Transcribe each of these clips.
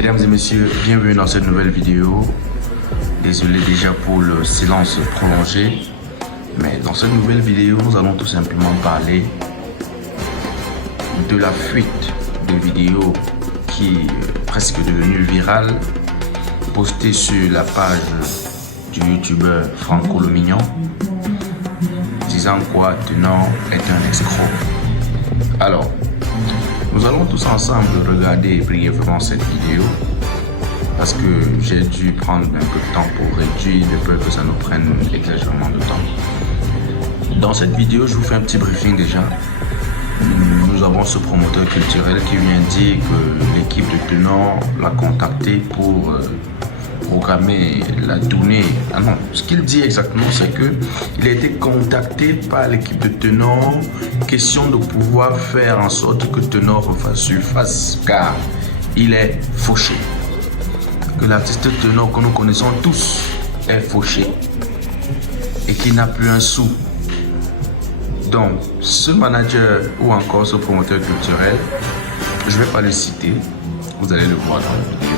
Mesdames et messieurs, bienvenue dans cette nouvelle vidéo. Désolé déjà pour le silence prolongé, mais dans cette nouvelle vidéo, nous allons tout simplement parler de la fuite de vidéos qui est presque devenue virale, postée sur la page du youtubeur Franco le Mignon, disant quoi Tenor est un escroc. Alors, nous allons tous ensemble regarder brièvement cette vidéo parce que j'ai dû prendre un peu de temps pour réduire de peur que ça nous prenne exagérément de temps. Dans cette vidéo, je vous fais un petit briefing déjà. Nous avons ce promoteur culturel qui vient dire que l'équipe de Tenor l'a contacté pour programmer la tournée. Ah non, ce qu'il dit exactement, c'est que il a été contacté par l'équipe de Tenor, question de pouvoir faire en sorte que Tenor refasse surface, car il est fauché. Que l'artiste Tenor que nous connaissons tous est fauché et qu'il n'a plus un sou. Donc, ce manager ou encore ce promoteur culturel, je ne vais pas le citer, vous allez le voir dans la vidéo,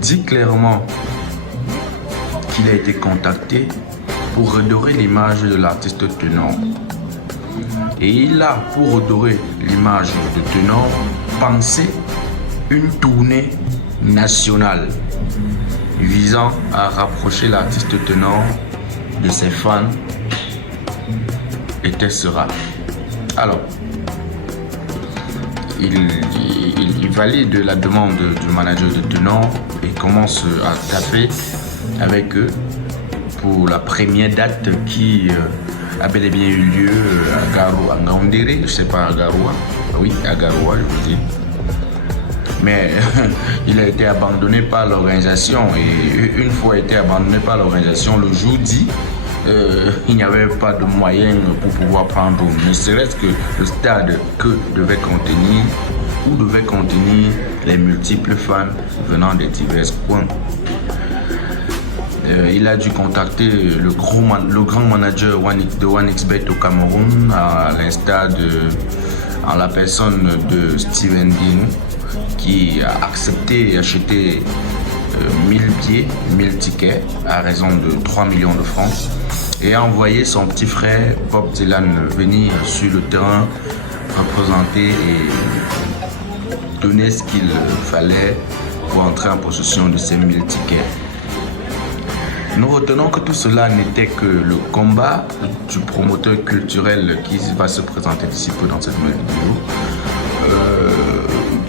dit clairement qu'il a été contacté pour redorer l'image de l'artiste Tenor. Et il a, pour redorer l'image de Tenor, pensé une tournée nationale visant à rapprocher l'artiste Tenor de ses fans et Tessera. Alors, il valide la demande du manager de Tenor et commence à taper avec eux pour la première date qui a bel et bien eu lieu à Garoua, à Ngaoundéré, je ne sais pas, à Garoua. Oui, à Garoua, je vous dis. Mais il a été abandonné par l'organisation et une fois été abandonné par l'organisation, le jour dit, il n'y avait pas de moyens pour pouvoir prendre ne serait-ce que le stade que devait contenir ou devait contenir les multiples fans venant des divers coins. Il a dû contacter le grand manager de 1xBet au Cameroun, à l'instar en la personne de Steven Dinou, qui a accepté et acheté 1000 billets, 1000 tickets à raison de 3 millions de francs et a envoyé son petit frère Bob Dylan venir sur le terrain représenter et donner ce qu'il fallait pour entrer en possession de ces 1000 tickets. Nous retenons que tout cela n'était que le combat du promoteur culturel qui va se présenter d'ici peu dans cette nouvelle vidéo.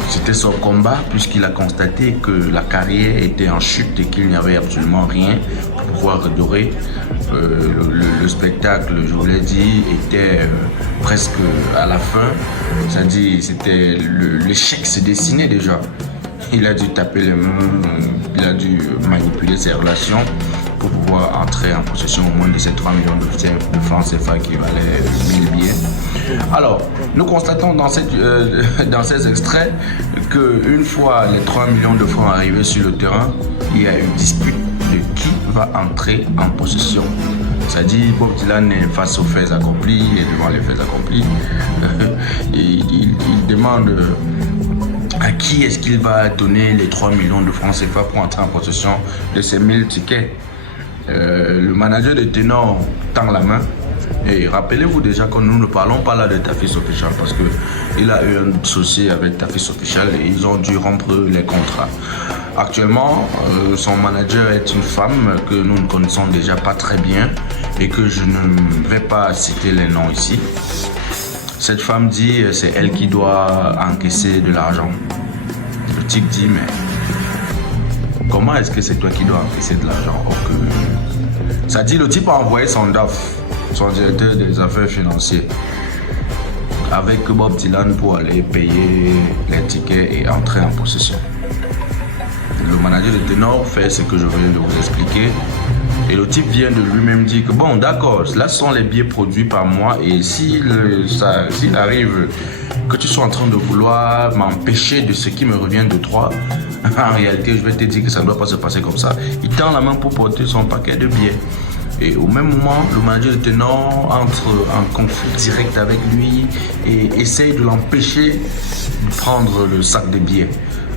C'était son combat puisqu'il a constaté que la carrière était en chute et qu'il n'y avait absolument rien pour pouvoir redorer. Le spectacle, je vous l'ai dit, était presque à la fin. C'est-à-dire, c'était l'échec se dessinait déjà. Il a dû taper les mains, il a dû manipuler ses relations pour pouvoir entrer en possession au moins de ces 3 millions de francs CFA qui valaient 1000 billets. Alors, nous constatons dans ces extraits qu'une fois les 3 millions de francs arrivés sur le terrain, il y a une dispute de qui va entrer en possession. C'est-à-dire, Bob Dylan est face aux faits accomplis, il est devant les faits accomplis. Il demande à qui est-ce qu'il va donner les 3 millions de francs CFA pour entrer en possession de ces 1000 tickets. Le manager de Tenor tend la main. Et rappelez-vous déjà que nous ne parlons pas là de Tafis Official parce qu'il a eu un souci avec Tafis Official et ils ont dû rompre les contrats. Actuellement, son manager est une femme que nous ne connaissons déjà pas très bien et que je ne vais pas citer les noms ici. Cette femme dit c'est elle qui doit encaisser de l'argent. Le type dit mais comment est-ce que c'est toi qui dois encaisser de l'argent? Ça dit le type a envoyé son DAF, son directeur des affaires financières, avec Bob Dylan pour aller payer les tickets et entrer en possession. Le manager de Tenor fait ce que je viens de vous expliquer. Et le type vient de lui-même dire que bon d'accord, là ce sont les billets produits par moi et s'il arrive que tu sois en train de vouloir m'empêcher de ce qui me revient de toi, en réalité je vais te dire que ça ne doit pas se passer comme ça. Il tend la main pour porter son paquet de billets. Et au même moment, le manager de Tenor entre en conflit direct avec lui et essaye de l'empêcher de prendre le sac de billets.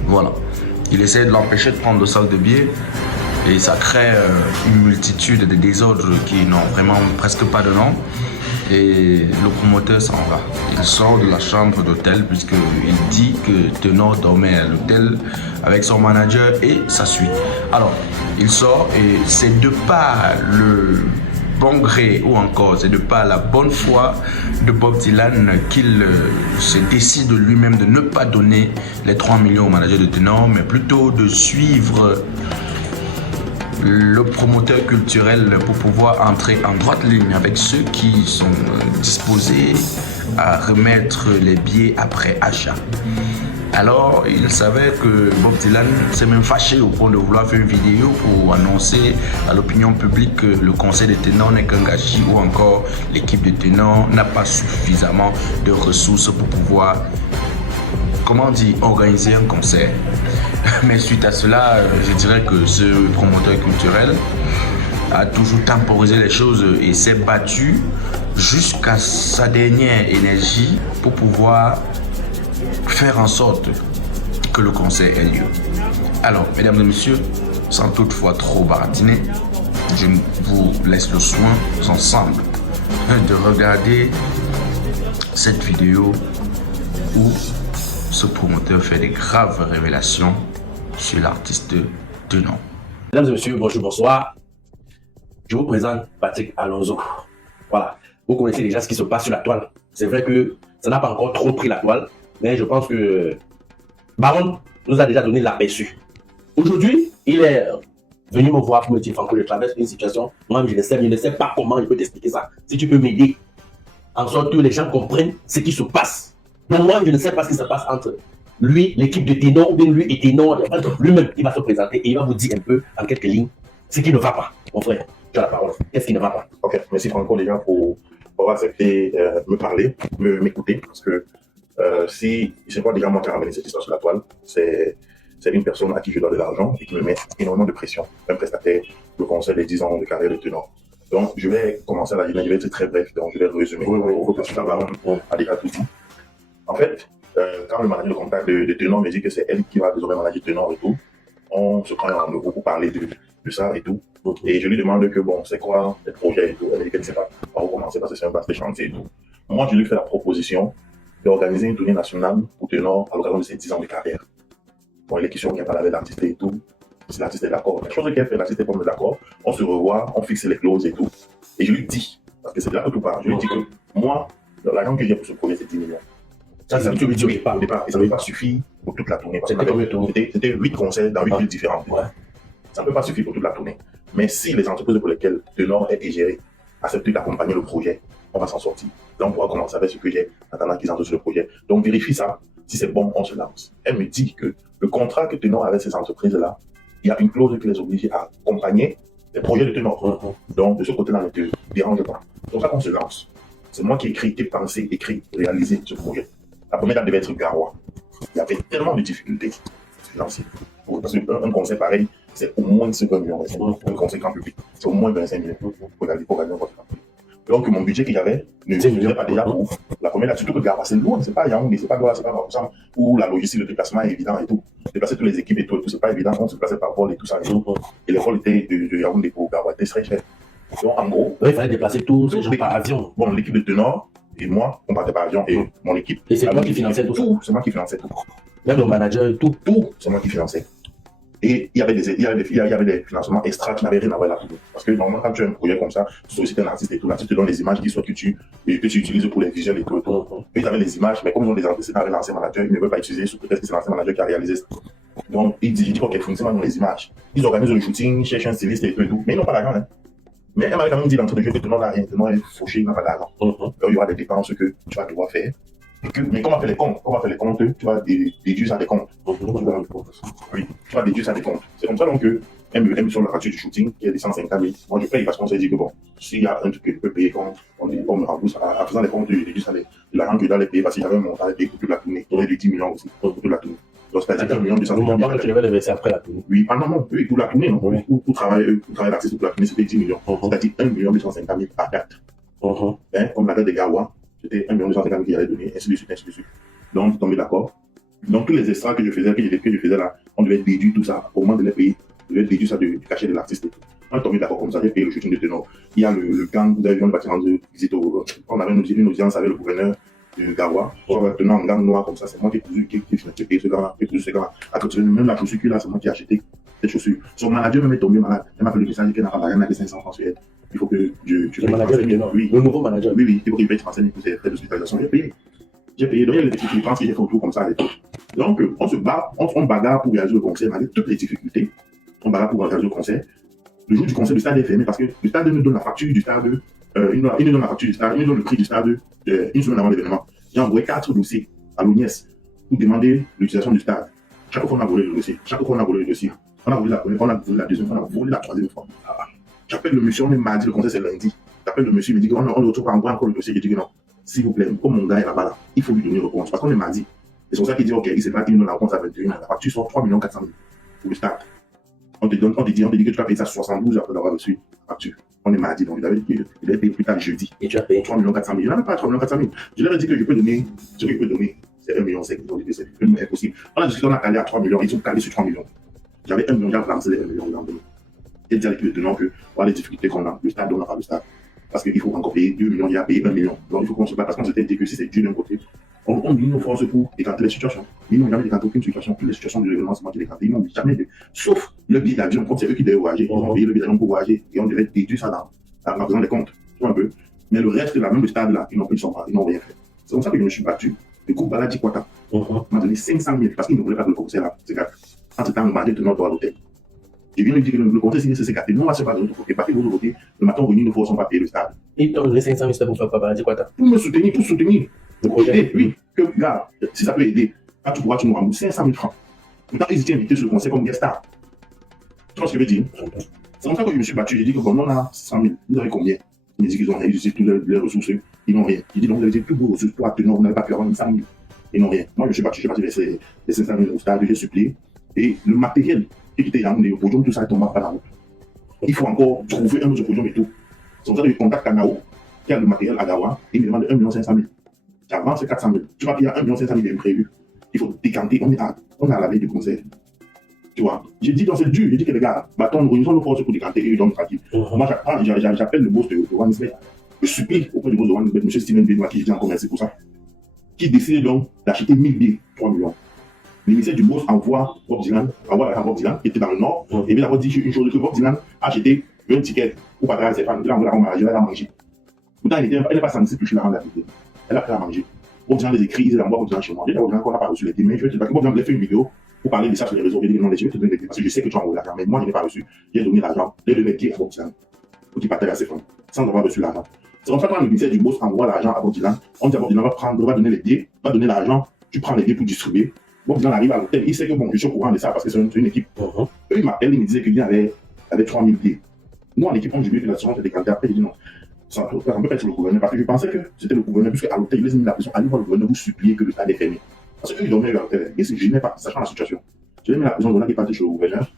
Voilà. Il essaie de l'empêcher de prendre le sac de billets et ça crée une multitude de désordres qui n'ont vraiment presque pas de nom. Et le promoteur s'en va. Il sort de la chambre d'hôtel puisqu'il dit que Tenor dormait à l'hôtel avec son manager et sa suite. Alors, il sort et c'est de par le bon gré ou encore c'est de par la bonne foi de Bob Dylan qu'il se décide lui-même de ne pas donner les 3 millions au manager de Tenor, mais plutôt de suivre le promoteur culturel pour pouvoir entrer en droite ligne avec ceux qui sont disposés à remettre les billets après achat. Alors, il savait que Bob Dylan s'est même fâché au point de vouloir faire une vidéo pour annoncer à l'opinion publique que le conseil de Tenor n'est qu'un gâchis ou encore l'équipe de Tenor n'a pas suffisamment de ressources pour pouvoir, organiser un concert. Mais suite à cela, je dirais que ce promoteur culturel a toujours temporisé les choses et s'est battu jusqu'à sa dernière énergie pour pouvoir faire en sorte que le concert ait lieu. Alors, mesdames et messieurs, sans toutefois trop baratiner, je vous laisse le soin ensemble de regarder cette vidéo où ce promoteur fait des graves révélations sur l'artiste Tenor. Mesdames et messieurs, bonjour, bonsoir. Je vous présente Patrick Alonso. Voilà, vous connaissez déjà ce qui se passe sur la toile. C'est vrai que ça n'a pas encore trop pris la toile, mais je pense que Baron nous a déjà donné l'aperçu. Aujourd'hui, il est venu me voir pour me dire, Franco, je traverse une situation, moi je ne sais pas comment je peux t'expliquer ça. Si tu peux m'aider, en sorte que les gens comprennent ce qui se passe. Donc moi, je ne sais pas ce qui se passe entre lui, l'équipe de Tenor, ou bien lui et Tenor. Lui-même, il va se présenter et il va vous dire un peu, en quelques lignes, ce qui ne va pas. Mon frère, tu as la parole. Qu'est-ce qui ne va pas? Ok, merci Franco déjà pour accepter me parler, m'écouter, parce que si c'est pas déjà moi qui a ramené cette histoire sur la toile, c'est une personne à qui je dois de l'argent et qui me met énormément de pression. Un prestataire, le conseil des 10 ans de carrière de Tenor. Donc je vais commencer à la journée, je vais être très bref, donc je vais le résumer. Pour que la Baron a déjà tout dit. En fait, quand le manager de contact de Tenor me dit que c'est elle qui va désormais manager Tenor et tout, on se prend en beaucoup parler de ça et tout. Et je lui demande que bon, c'est quoi le projet et tout. Elle me dit qu'elle ne sait pas par où commencer parce que c'est un vaste chantier et tout. Moi, je lui fais la proposition d'organiser une tournée nationale pour Tenor à l'occasion de ses 10 ans de carrière. Bon, il est question qu'il n'y a pas avec l'artiste et tout. Si l'artiste est d'accord. La chose qu'elle fait, l'artiste est pas d'accord. On se revoit, on fixe les clauses et tout. Et je lui dis, parce que c'est là que tout part, je lui dis que moi, l'argent que j'ai pour ce projet, c'est 10 millions. Ça ne suffit pas au départ. Et ça ne pas suffire pour toute la tournée. C'était 8 concerts dans 8 villes différentes. Ouais. Ça ne peut pas suffire pour toute la tournée. Mais si les entreprises pour lesquelles Tenor est géré acceptent d'accompagner le projet, on va s'en sortir. Là, on pourra commencer avec ce que j'ai en attendant qu'ils entrent sur le projet. Donc, vérifie ça. Si c'est bon, on se lance. Elle me dit que le contrat que Tenor a avec ces entreprises-là, il y a une clause qui les oblige à accompagner les projets de Tenor. Donc, de ce côté-là, ne te dérange pas. C'est pour ça qu'on se lance. C'est moi qui ai écrit, qui ai pensé, écrit, réalisé ce projet. La première date devait être Garoua. Il y avait tellement de difficultés. Parce qu'un conseil pareil, c'est au moins 5 millions. Un conseil grand public, c'est au moins 25 millions pour gagner un conseil. Donc mon budget qu'il y avait ne suffisait pas déjà pour la première date. Surtout que Garoua, c'est loin, c'est pas Yaoundé, c'est pas Douala, c'est pas Bamoussam, où la logistique de déplacement est évident et tout. Déplacer toutes les équipes et tout, c'est pas évident. On se déplaçait par vol et tout ça. Et les vols étaient de Yaoundé pour Garoua étaient très chers. Donc en gros, il fallait déplacer tous ces gens par avion. Bon, l'équipe de Tenor et moi, on partait par avion et mon équipe. Et c'est moi qui finançais tout. C'est moi qui finançais tout. Même le manager, tout, c'est moi qui finançais. Et il y avait des financements extra qui n'avaient rien à voir là-dedans. Parce que normalement, quand tu as un projet comme ça, tu sollicites un artiste et tout, l'artiste te donne les images qui soient que tu utilises pour les visuels et tout. Et ils avaient les images, mais comme ils ont des antécédents avec l'ancien manager, ils ne veulent pas utiliser, sous prétexte que c'est l'ancien manager qui a réalisé ça. Donc, ils disent, ok, fournissez-moi les images. Ils organisent le shooting, ils cherchent un styliste et tout, mais ils n'ont pas d'argent, hein. Mais elle m'avait quand même dit d'entrée de jeu que Tenor n'a rien, Tenor est fauché, il n'a pas d'argent. Donc, il y aura des dépenses que tu vas devoir faire. Mais comment faire les comptes? Tu vas déduire ça des comptes. Oui, tu vas déduire ça des comptes. C'est comme ça donc que elle me sur la facture du shooting qui est de 150 000. Moi je paye parce qu'on s'est dit que bon, s'il y a un truc que je peux payer quand on me rembourse en faisant les comptes, je déduis ça de l'argent que je dois les payer parce qu'il y avait un montant à payer pour toute la tournée. Il y aurait du 10 millions aussi pour toute la tournée. Donc c'est-à-dire 1 million 200 000. Le montant que tu devais verser après la tournée. Oui, non, oui, pour la tournée, non. Pour travailler l'artiste pour la tournée, c'était 10 millions. C'est-à-dire 1 million 250 000 par date. Comme la date de Garoua. C'était 1 250 000 qui allait donner, ainsi de suite. Donc, tombé d'accord. Donc, tous les extras que je faisais, là, on devait déduire tout ça. Au moment de les payer, on devait déduire ça du cachet de l'artiste. On est tombé d'accord comme ça, j'ai payé le shooting de tenor. Il y a le gang d'avion de bâtiment de visite au. On avait une audience avec le gouverneur de Gawa. On va tenir en gang noir comme ça, c'est moi qui ai cousu, qui payé ce gars-là, qui ai cousu ce gars-là. À côté de même la chaussure qu'il a, c'est moi qui ai acheté cette chaussure. Son manager même est tombé malade. Elle m'a fait le message qu'elle n'a pas la reine avec 500 francs sur elle. Il faut que le manager de tenor. Oui. Le nouveau manager. Oui, il faut qu'il paye 35 000 pour ses frais d'hospitalisation. J'ai payé. Donc il y a des difficultés quand j'ai fait autour comme ça et tout. Donc on se bat, on bagarre pour réaliser le concert, malgré toutes les difficultés. On bagarre pour réaliser le concert. Le jour du concert, le stade est fermé parce que le stade nous donne la facture du stade, il nous donne la facture du stade, il nous donne le prix du stade une semaine avant l'événement. J'ai envoyé 4 dossiers à l'ONIES pour demander l'utilisation du stade. Chaque fois on a volé le dossier, chaque fois on a volé le dossier. On a volé la première fois, on a volé la deuxième fois, on a volé la troisième fois. J'appelle le monsieur, on est mardi, le concert c'est lundi. J'appelle le monsieur, il me dit qu'on ne retrouve pas encore le dossier. Je dis que non, s'il vous plaît, comme mon gars est là-bas, là, il faut lui donner réponse parce qu'on est mardi. C'est pour ça qu'il dit, ok, il s'est pas qu'il nous donne la réponse à 21. La facture sort 3 400 000 pour le stade. On te dit que tu vas payer ça 72 après d'avoir reçu la facture. On est mardi, donc il avait payé plus tard jeudi. Et tu as payé 3 400 000. Il n'en a pas 3 400 000. Je leur ai dit que je peux donner, ce que je peux donner, c'est 1,5 million. Ils ont dit que c'est impossible. On a discuté, on a calé à 3 millions, ils ont calé sur 3 millions. J'avais 1 million, j'ai avancé les 1 million, ils ont donné. Et dire avec le tenant que voilà les difficultés qu'on a, le stade, on n'a pas le stade. Parce qu'il faut encore payer 2 millions, il a payé 1 million. Donc il faut qu'on se batte parce qu'on s'était dit que si c'est Dieu d'un côté, on dit nos forces pour décanter les situations. Ils n'ont jamais décanté aucune situation. Toutes les situations du règlement, c'est moi qui décanté. Ils n'ont jamais de. Sauf le billet d'avion, comme c'est eux qui devaient voyager. Ils ont payé le billet d'avion pour voyager et on devait déduire ça dans la faisant des comptes. Tu vois un peu. Mais le reste, là, même le stade, là, ils n'ont rien fait. C'est comme ça que je me suis battu. Le groupe Baladi Kwata m'a donné 500 000 parce qu'ils ne voulaient pas que le concert là. C'est grave. Entre-temps, le mari tenant droit à l'hôtel. Je viens lui dire que le conseil signé c'est gâté. Nous, on va se battre de l'autre côté. Parce que de l'autre côté, le matin, on ne faut pas payer le stade. Ils t'ont donné 500 000 pour faire quoi, Baladi Kwata? Pour me soutenir, pour soutenir le projet. Oui, que, gars, si ça peut aider, quand tu pourras, tu nous rembourses 500 000 francs. Pourtant, ils étaient invités sur le conseil comme guest star. Tu vois ce que je veux dire? C'est comme ça que je me suis battu. J'ai dit que bon, on a 100 000. Vous avez combien? Ils me disent qu'ils ont rien. Ils utilisent toutes les ressources. Ils n'ont rien. J'ai dit donc, vous avez toutes vos ressources pour atteindre. Vous n'avez pas pu avoir 100 000. Ils n'ont rien. Moi, je me suis battu. J'ai battu les 500 000 au stade. J'ai supplié. Et le matériel qui était dans le podium, tout ça est tombé par la route. Il faut encore trouver un autre podium et tout. C'est comme ça que je contacte Kanao, qui a le matériel à Gawa, et il me demande 1 500 000. J'avance, c'est 400 000. Tu vois qu'il y a 1 500 000 imprévus. Il faut décanter. On est à la veille du concert. Tu vois. J'ai dit, donc c'est dur. J'ai dit que les gars, bâton, nous avons nos forces pour décanter et ils donnent tranquille. Moi, j'appelle le boss de One Smith. Je supplie auprès du boss de One Smith, M. Steven Benoît, qui dit encore merci pour ça. Qui décide donc d'acheter 1000 billets, 3 millions. L'émissaire du boss envoie Bob Dylan, qui était dans le Nord, et bien d'abord dit une chose que Bob Dylan a acheté 20 tickets pour partager à ses fans. Il a envoyé la mariage, elle a mangé. Pourtant, elle n'est pas censée toucher la réalité. Elle a fait la manger. Bob Dylan les écrit, ils envoient Bob Dylan chez moi. J'ai dit Bob Dylan qu'on n'a pas reçu les témoins. Je vais te dire, parce que Bob Dylan voulait faire une vidéo pour parler de ça sur les réseaux. Il dit non, je vais te donner les témoins, parce que je sais que tu as envoyé l'argent, mais moi, je n'ai pas reçu. J'ai donné l'argent, j'ai donné les billets à Bob Dylan pour qu'il partage à ses fans, sans avoir reçu l'argent. C'est comme ça que quand l'émissaire du boss envoie l'argent à Bob Dylan, on dit à Bob Dylan va donner les billets, va donner l'argent, tu prends les billets pour distribuer. Bob Dylan arrive à l'hôtel, il sait que bon, je suis au courant de ça parce que c'est une équipe. Eux, ils m'appellent, ils me disaient qu'il y avait 3000 billets. Nous, en équipe, on dit que la situation s'est décantée. Après, j'ai dit non, ça peut pas être le gouverneur parce que je pensais que c'était le gouverneur, puisque à l'hôtel, ils les ont mis la pression, allez voir le gouverneur, vous suppliez que le stade est fermé. Parce qu'eux, ils dormaient à l'hôtel. Et je n'ai pas, sachant la situation. Je l'ai mis la pression, le qui est parti chez le gouverneur.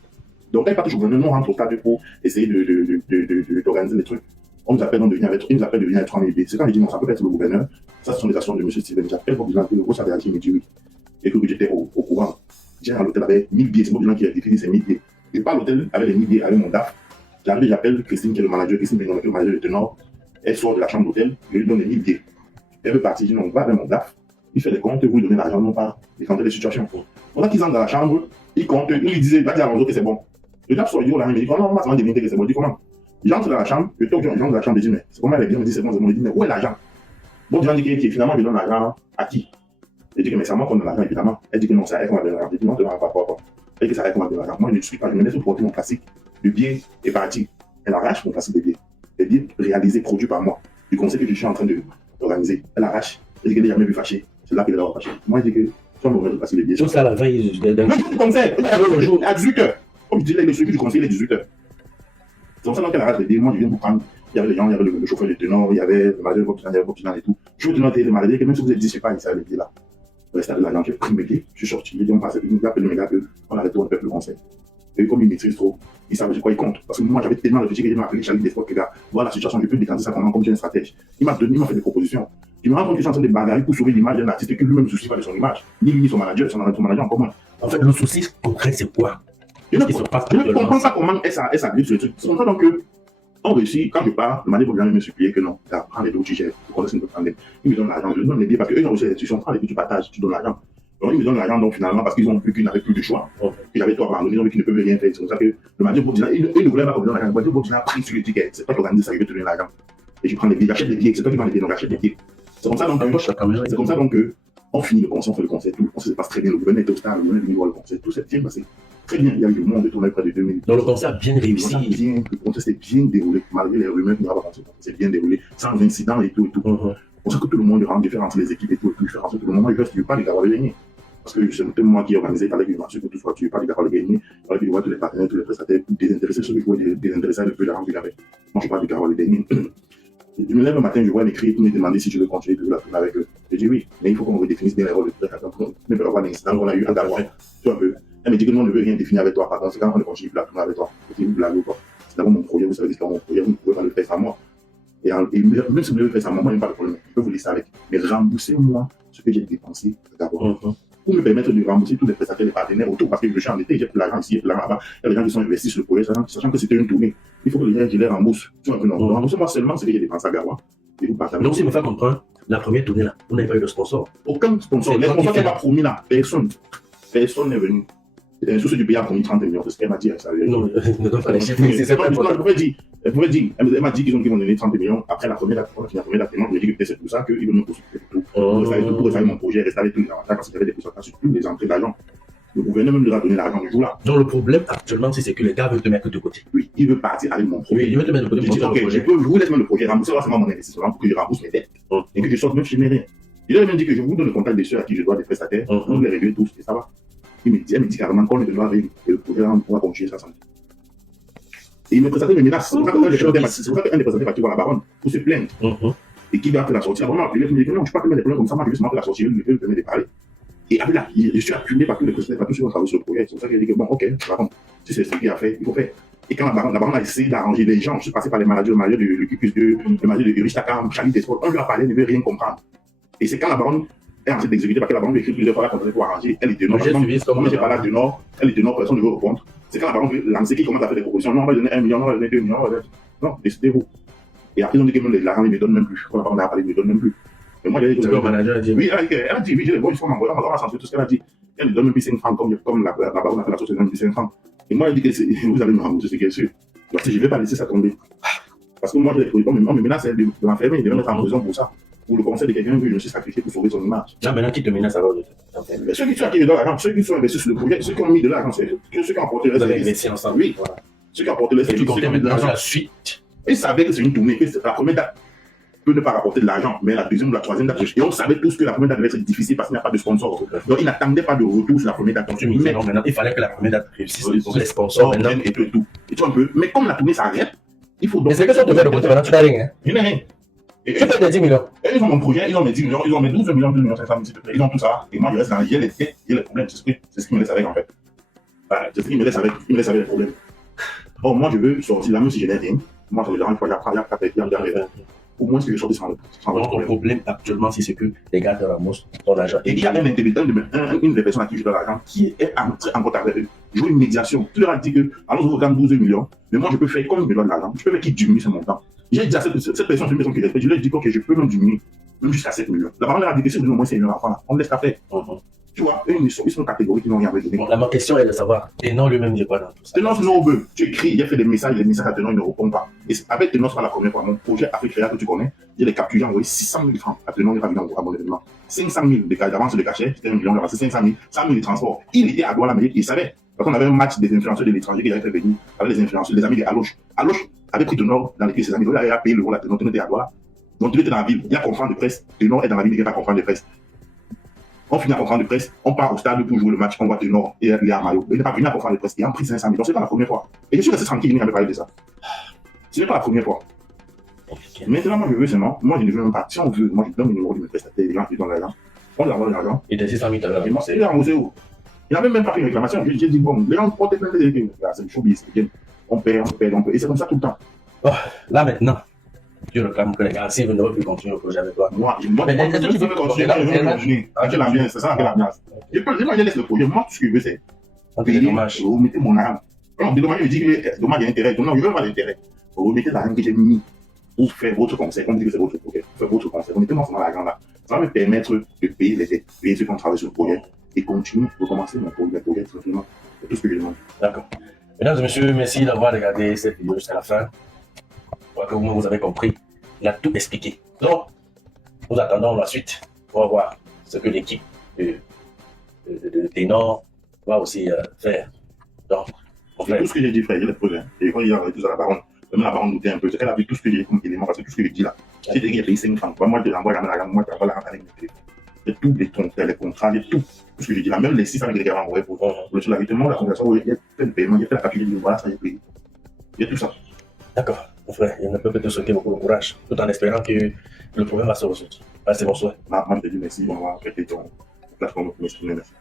Donc, quand il est parti chez le gouverneur, nous, on rentre au stade pour essayer d'organiser les trucs. On nous appelle de venir avec 3000 billets. C'est quand je dis non, ça peut pas être le gouverneur. Ça, ce sont des actions de M. Steven. J'appelle Bob Dylan, le gros salaire, il me dit oui. Et que j'étais au courant. J'ai à l'hôtel avec 1000 billets. C'est Bob Dylan qui a défini ces 1000 billets. Je pars à l'hôtel avec les 1000 billets, avec mon DAF. J'arrive, j'appelle Christine, qui est le manager, Christine Benoît, qui est le manager de Tenor. Elle sort de la chambre d'hôtel, je lui donne les 1000 billets. Elle veut partir, je dis non, va avec mon DAF. Il fait des comptes, vous lui donnez l'argent, non pas décanter les situations. Pendant qu'ils entrent dans la chambre, il compte, il lui disait, va dire à Alonso que c'est bon. Le DAF sort, il dit, oh là, il me dit, non, moi, ça m'a deviner que c'est bon. Je dis, comment? J'entre dans la chambre, je toque, j'entre dans la chambre, je dis, mais c'est comment elle est bien, il me dit, c'est bon, c'est bon. Il dit, mais où est l'argent? Bon, je dis que finalement, je donne l'argent à qui? Je dis que mais c'est à moi qu'on donne l'argent, évidemment. Elle dit que non, c'est à elle qu'on va donner l'argent. Je dis non, tu ne vas pas. Elle dit que c'est à elle qu'on va donner l'argent. Moi, je ne suis pas, je me laisse porter mon plastique. Le billet est parti. Elle arrache mon plastique de billets. Les billets réalisés, produits par moi. Du conseil que je suis en train d'organiser. Elle arrache. Elle dit qu'elle n'est jamais plus fâchée. C'est là qu'elle est fâchée. Moi, je dis que soit on me plastique de billets. Tout ça à la veille d'un conseil. Le jour, à 18h. Comme je dis, le suivi du conseil, il est 18h. C'est comme ça qu'elle arrache les billets. Moi, je viens pour prendre. Il y avait les gens, il y avait le chauffeur de tenor, il y avait le manager de Bob Dylan et tout. Je veux te noter les maladies, que même si vous êtes dit, je ne sais pas, il s'est les billets là. Le stade de l'argent, j'ai pris mes billets, je suis sorti, j'ai dit, on passe, il appelle mes gars qu'on arrête de faire le conseil. Et comme ils maîtrisent trop, ils savent de quoi ils comptent. Parce que moi, j'avais tellement réfléchi que j'ai appelé Charlie Despots, que gars, voilà la situation, je peux décanter ça pendant comme j'ai un stratège. Il m'a fait des propositions. Je me rends compte qu'ils sont en train de bagarrer pour sauver l'image d'un artiste que lui-même ne soucie pas de son image. Ni lui, ni son manager en commun. En fait, le souci concret, c'est quoi? Je ne comprends pas comment elle s'habille sur le truc. C'est comme ça donc que, on réussit, quand je pars, le manager va me supplier que non, prends les deux, tu gères, tu connais ce que tu prends. Ils me donnent l'argent, je donne les billets parce qu'eux ont aussi les institutions, prends les billets, tu partages, tu donnes l'argent. Donc ils me donnent l'argent, donc finalement, parce qu'ils ont vu qu'ils n'avaient plus de choix, qu'ils avaient tout abandonné, ils ont vu qu'ils ne peuvent rien faire. C'est comme ça que le manager Bob Dylan, il ne voulait pas qu'on me donne l'argent. Le manager Bob Dylan a pris sur le ticket. C'est toi qui organise ça, il veut te donner l'argent. Et je prends les billets, j'achète des billets, c'est toi qui prends les billets, donc j'achète des billets. C'est comme ça donc que on finit le concert, on fait le concert, tout, on se passe très bien. Le gouvernement était au stade, le gouvernement est venu voir le concert, tout s'est bien passé. Très bien, il y a eu du monde, on a eu près de 2 minutes. Donc le concert a bien réussi. Le concert s'est bien déroulé, malgré les rumeurs qu'il n'y a pas de concert, c'est bien déroulé, sans incident et tout. On sait que tout le monde rend différent entre les équipes et tout, faire en sorte que le moment il reste, tu ne veux pas les avoir gagner. Parce que c'est moi qui ai organisé, il fallait que je m'assure que tout soit, tu ne veux pas les avoir gagner, il fallait que je vois tous les partenaires, tous les prestataires, désintéressés, ceux qui pouvaient désintéresser le peu d'argent qu'il avait. Moi, je ne veux pas les avoir gagner. Je me lève le matin, je vois l'écrit, me demander si je veux continuer de la tourner avec eux. Je dis oui, mais il faut qu'on redéfinisse bien les rôles de chacun. Mais pour avoir l'incident qu'on a eu à Gabon, tu vois un peu. Elle me dit que nous, on ne veut rien définir avec toi. Par conséquent, on ne continue plus la tourner avec toi. C'est une blague ou quoi. C'est d'abord mon projet, vous savez, c'est mon projet, vous ne pouvez pas le faire sans moi. Et même si vous ne le faites sans moi, moi, il n'y a pas de problème. Je peux vous laisser avec. Mais remboursez-moi ce que j'ai dépensé d'abord. Pour me permettre de rembourser tous les prestataires, les partenaires autour, parce que je suis en été, j'ai plus l'argent ici, j'ai plus l'argent là-bas. Il y a des gens qui sont investis sur le projet, sachant que c'était une tournée. Il faut que les gens qui les remboursent. Tu vois un peu non. Remboursez-moi seulement ce que j'ai dépensé à Gawa. Donc, si me fait comprendre, la première tournée là, on n'avait pas eu de sponsor. Aucun sponsor. Les sponsors n'ont pas promis là. Personne. Personne n'est venu. Les sources du pays a promis 30 millions. C'est ce qu'elle m'a dit. Non, ne donne pas les chiffres. Elle pouvait dire. Elle m'a dit qu'ils vont donner 30 millions après la première date. On a fini la première date. Je lui ai dit que peut-être c'est pour ça qu'ils veulent me poursuivre tout. Pour refaire mon projet, rester avec tous les avantages parce qu'il y avait des pourcentages sur tous les entrées d'argent. Le gouvernement même leur a donné l'argent du jour là. Donc le problème actuellement, c'est que les gars veulent te mettre de côté. Oui, ils veulent partir avec mon projet. Oui, ils veulent te mettre de côté. Je dis, ok, je vous laisse même le projet, remboursez seulement mon investissement pour que je rembourse mes dettes. Et que je sorte même chez mes rien. Il a même dit que je vous donne le contact des ceux à qui je dois des prestataires, vous les réglez tous, et ça va. Elle me dit carrément qu'on ne doit rien, et le projet on va continuer ça samedi. Et il me présentait une menace. C'est pour ça qu'un des prestataires parti voir la baronne pour se plaindre. Et qui va faire la sortie. Alors non, il me dit que non, je ne peux pas te mettre des problèmes comme ça, moi je vais seulement faire la sortie, je vais me permettre de parler. Et après là, je suis accumulé par tous les prestataires, par tous ceux qui ont travaillé sur le projet. C'est pour ça que j'ai dit que bon, ok, baronne, si c'est ce qu'il a fait, il faut faire. Et quand la baronne a essayé d'arranger les gens, je suis passé par les managers, le manager de l'Ucupus 2, le manager de Urich Takam, Charlie Desport, on lui a parlé, il ne veut rien comprendre. Et c'est quand la baronne est en train d'exécuter, parce que la baronne lui écrit plusieurs fois la contrainte pour arranger, elle est de nord. Moi, j'ai pas là de nord, elle est de nord, personne ne veut répondre. C'est quand la baronne veut lancer, qui commence à faire des propositions. Non, on va donner 1 million, on va donner 2 millions, non, décidez-vous. Et après, ils ont dit que même l'argent, ils ne me donnent même plus. Quand la baronne a parlé, ils ne me donnent même plus. Mais moi, j'ai dit que le manager a dit oui, elle a dit oui, j'ai les bons, il faut m'envoyer, on va censurer tout ce qu'elle a dit. Elle ne donne même plus 5 francs, comme la baronne a fait la société, elle me dit 5 francs. Et moi, elle dit que vous allez me rembourser ce qui est sûr. Donc, je ne vais pas laisser ça tomber. Parce que moi, on me menace de m'enfermer, de me mettre en prison pour ça. Pour le conseil de quelqu'un que je me suis sacrifié pour sauver son image. Là, maintenant, qui te menace alors? Mais ceux qui sont à qui je dois l'argent, ceux qui sont investis sur le projet, ceux qui ont mis de l'argent, ceux qui ont apporté le service. Ensemble. Oui, voilà. Ceux qui ont apporté le service. Et tu comptais maintenant sur la suite. Ils savaient que c'est une tournée, que la première date peut ne pas rapporter de l'argent, mais la deuxième ou la troisième date, et on savait tous que la première date devait être difficile parce qu'il n'y a pas de sponsor. Donc ils n'attendaient pas de retour sur la première date. Mais non, maintenant, il fallait que la première date réussisse pour les sponsors maintenant. Et tout. Et tu vois un peu. Mais comme la tournée s'arrête, il faut donc. Mais c'est que ça te fait de côté maintenant, tu n'as rien. Je n'ai rien. Tu fais des 10 millions. Ils ont mon projet, ils ont mes 10 millions, ils ont mes 12 millions, 2 millions 500 000, s'il te plaît. Ils ont tout ça. Et moi, je reste dans les dettes, il y a les problèmes. C'est ce qui me laisse avec, en fait. Voilà, c'est ce qui me laisse avec. Il me laisse avec les problèmes. Or, moi, je veux sortir là, même si je n'ai rien. Moi, ça me dérange pas, il y a au moins, que je sorte sans problème. Ton problème actuellement, c'est que les gars te remboursent ton argent. Et il y a un intermédiaire, une des personnes à qui je dois l'argent, qui est en contact avec eux. Je veux une médiation. Tu leur as dit que, allons, je vous gagne 12 millions, mais moi, je peux faire comme je me dois de l'argent. Je peux faire qu'ils diminuent ce montant. J'ai dit à cette personne, c'est une personne qui respecte. Je lui ai dit que je peux même diminuer, même jusqu'à 7 millions. La parole leur a dit que si vous au moins 5 millions à la on me laisse la faire. Tu vois, eux, ils sont catégoriques, ils n'ont rien donné. Bon, ma question est de savoir, Ténor lui-même dit quoi dans tout ça? Ténor, Noble, tu écris, il a fait des messages, les messages à Ténor, il ne répond pas. Et avec Ténor, c'est pas la première fois. Mon projet Afrique Réa que tu connais, j'ai les captures, j'ai envoyé 600 000 francs à Ténor, il a vu à mon événement. 500 000 d'avance de cachet, c'était 1 million, c'est 500 000, 100 000 de transport. Il était à Douala, mais il savait. Parce qu'on avait un match des influenceurs de l'étranger qui avait fait venir avec les influenceurs, les amis de Aloche. Aloche avait pris Ténor dans les pieds de ses amis, il avait payé le rôle à Ténor, Ténor était à Douala. Donc il était dans la ville, il y a conférence de presse, Ténor est dans la ville, il n'y a pas conférence de presse. On finit à conférence de presse, on part au stade pour jouer le match, on voit Ténor et les Armayo. Il n'est pas venu à conférence de presse, il a pris 500 000. Donc c'est pas la première fois. Et je suis resté tranquille, il n'avait parlé de ça. Ce n'est pas la première fois. Maintenant, moi je veux seulement, moi je ne veux même pas. Si on veut, moi je donne le numéro de mes prestataires, les gens qui donnent l'argent. On leur donne l'argent. Et de 600 000 $. Et moi, c'est remboursé où? Il n'avait même pas fait une réclamation. J'ai dit, bon, les gens portent plein de c'est le showbiz. On perd. Et c'est comme ça tout le temps. Oh, là maintenant, tu réclames que les gars, s'ils ne veulent plus continuer au projet avec toi. Moi, Mais est-ce que tu peux continuer, je veux continuer. Quelle ambiance, c'est ça, quelle ambiance. Moi, je laisse le projet. Moi, tout ce que je veux, c'est payer dommage. Vous mettez mon âme. Non, dommage, je dis que dommage, il y a intérêt. Non, je veux pas d'intérêt. Vous mettez l'argent que j'ai mis pour faire votre conseil. Comme dit que c'est votre projet. Pour faire votre conseil. Vous mettez-moi seulement l'argent là. Ça va me permettre de payer les dettes, payer ceux qui ont travaillé sur le projet et continuer, recommencer mon projet tranquillement. C'est tout ce que je demande. D'accord. Mesdames et messieurs, merci d'avoir regardé cette vidéo jusqu'à la fin. Je crois que vous avez compris. Il a tout expliqué. Donc, nous attendons la suite pour voir ce que l'équipe de Ténor va aussi faire. Donc, tout ce que j'ai dit, frère, il y a des projets. Et quand il y a tout ça, la baronne, même la baronne doutait un peu. C'est qu'elle a vu tout ce que j'ai comme élément, parce que tout ce que j'ai dit là. Si j'ai payé 5 francs, moi je l'envoie jamais l'argent, moi je l'envoie l'argent avec mes téléphone. Et tous les contrats, les contrats, tout ce que j'ai dit là, même les 600 que les gars m'ont envoyé pour le soularistement, la conversation, il y a fait le paiement, il y a fait la capitale, voilà, ça, j'ai payé. Il y a tout ça. D'accord, mon frère, je ne peux que te souhaiter beaucoup de courage, tout en espérant que le problème va se résoudre. C'est mon souhait. Moi, je te dis merci, on va traiter ton plateforme pour m'exprimer, merci.